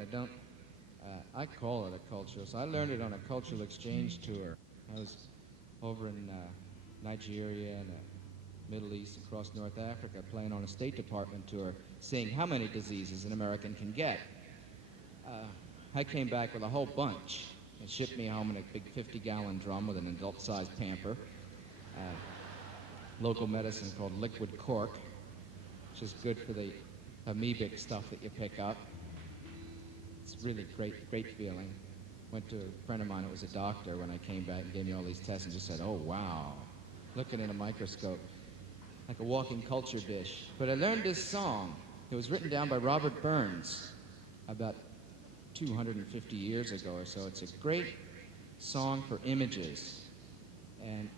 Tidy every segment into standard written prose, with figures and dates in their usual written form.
I don't, I call it a cultural. So I learned it on a cultural exchange tour. I was over in Nigeria and Middle East, across North Africa, playing on a State Department tour, seeing how many diseases an American can get. I came back with a whole bunch and shipped me home in a big 50-gallon drum with an adult-sized pamper. Local medicine called liquid cork, which is good for the amoebic stuff that you pick up. It's really great feeling. Went to a friend of mine who was a doctor when I came back and gave me all these tests and just said, oh, wow, looking in a microscope, like a walking culture dish. But I learned this song. It was written down by Robert Burns about 250 years ago or so. It's a great song for images. And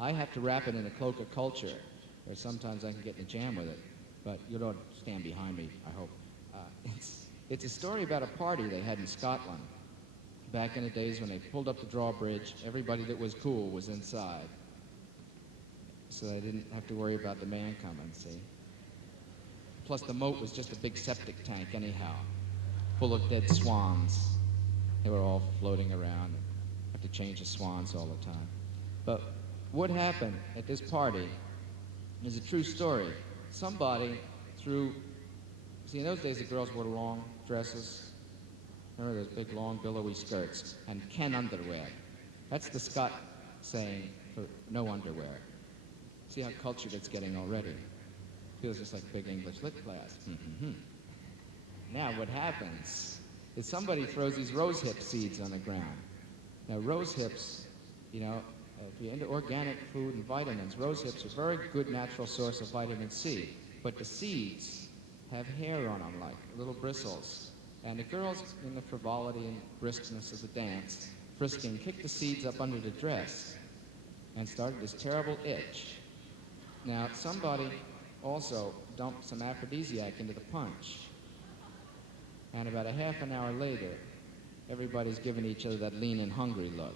I have to wrap it in a cloak of culture, or sometimes I can get in a jam with it. But you don't stand behind me, I hope. It's a story about a party they had in Scotland. Back in the days when they pulled up the drawbridge, everybody that was cool was inside. So they didn't have to worry about the man coming, see? Plus the moat was just a big septic tank anyhow, full of dead swans. They were all floating around. Have to change the swans all the time. But what happened at this party is a true story. Somebody threw, see, in those days the girls wore long dresses. Remember those big long billowy skirts and Ken underwear. That's the Scot saying for no underwear. See how cultured it's getting already. Feels just like big English lit class. Now what happens is somebody throws these rose hip seeds on the ground. Now rose hips, you know, if you're into organic food and vitamins, rose hips are a very good natural source of vitamin C. But the seeds have hair on them, like little bristles. And the girls, in the frivolity and briskness of the dance, frisking, kicked the seeds up under the dress and started this terrible itch. Now, somebody also dumped some aphrodisiac into the punch. And about a half an hour later, everybody's giving each other that lean and hungry look.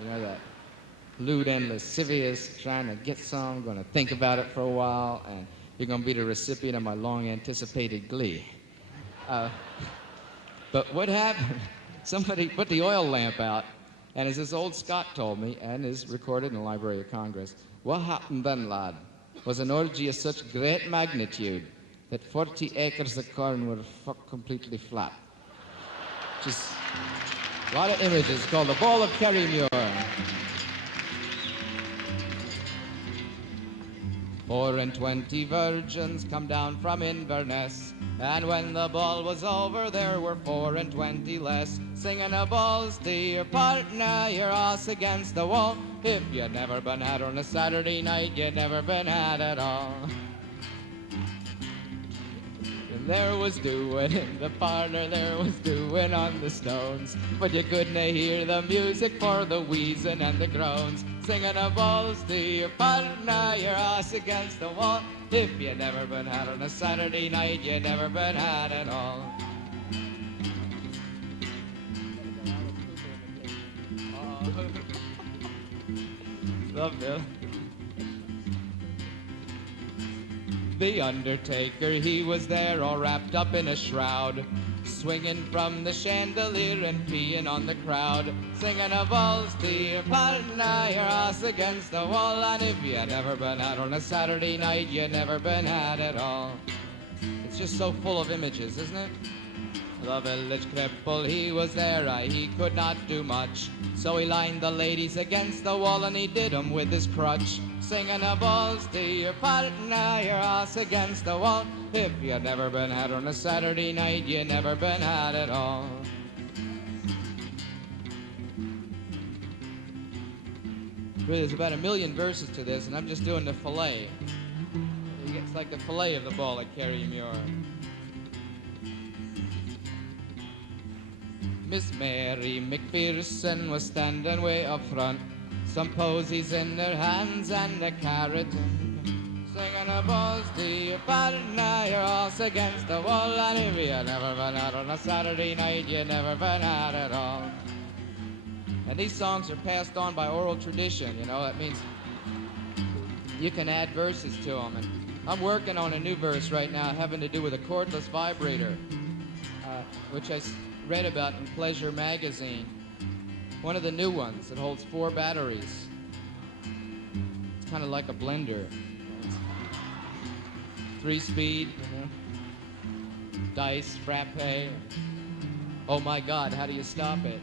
You know, that lewd and lascivious, trying to get some, going to think about it for a while, and you're going to be the recipient of my long-anticipated glee. But what happened? Somebody put the oil lamp out, and as this old Scot told me, and is recorded in the Library of Congress, what happened then, lad, was an orgy of such great magnitude that 40 acres of corn were completely flat. Just a lot of images called the Ball of Kerrymuir. 24 virgins come down from Inverness, and when the ball was over, there were 24 less, singing a balls to your partner, your ass against the wall. If you'd never been had on a Saturday night, you'd never been had at all. And there was doing in the parlor, there was doing on the stones, but you couldn't hear the music for the wheezing and the groans, singing a balls to your partner, your ass against the wall. If you'd never been had on a Saturday night, you'd never been had at all. Love Bill. The undertaker, he was there all wrapped up in a shroud, swinging from the chandelier and peeing on the crowd, singing a balls to your partner, your ass against the wall. And if you never been out on a Saturday night, you never been had at all. It's just so full of images, isn't it? The village cripple, he was there, he could not do much, so he lined the ladies against the wall and he did 'em with his crutch, singing a balls to your partner, your ass against the wall. If you'd never been had on a Saturday night, you never been had at all. Really, there's about 1,000,000 verses to this, and I'm just doing the fillet. It's like the fillet of the Ball of Kerrymuir. Miss Mary McPherson was standing way up front, some posies in her hands and a carrot, singing a balls to your partner, your ass against the wall. And if you never been out on a Saturday night, you never been out at all. And these songs are passed on by oral tradition, you know. That means you can add verses to them. And I'm working on a new verse right now having to do with a cordless vibrator. which I read about in Pleasure magazine. One of the new ones that holds 4 batteries. It's kind of like a blender. 3-speed, you know, dice, frappe. Oh my God, how do you stop it?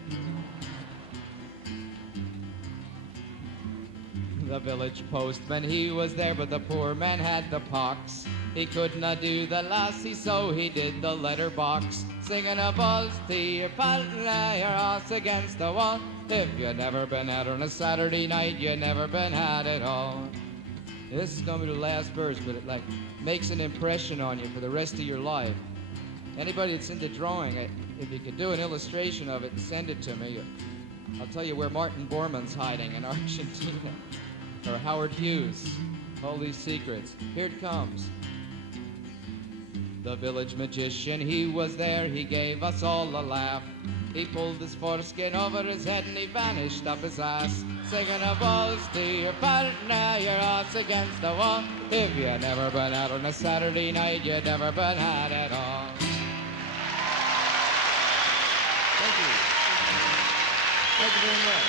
The village postman, he was there, but the poor man had the pox. He could not do the lassie, so he did the letterbox. Singing a buzz to your partner, your ass against the wall. If you've never been out on a Saturday night, you've never been out at all. This is gonna be the last verse, but it like makes an impression on you for the rest of your life. Anybody that's into drawing, if you could do an illustration of it and send it to me, I'll tell you where Martin Bormann's hiding in Argentina. Or Howard Hughes. All these secrets. Here it comes. The village magician, he was there, he gave us all a laugh. He pulled his foreskin over his head and he vanished up his ass. Singing a buzz to your partner, your ass against the wall. If you never been out on a Saturday night, you never been out at all. Thank you. Thank you very much.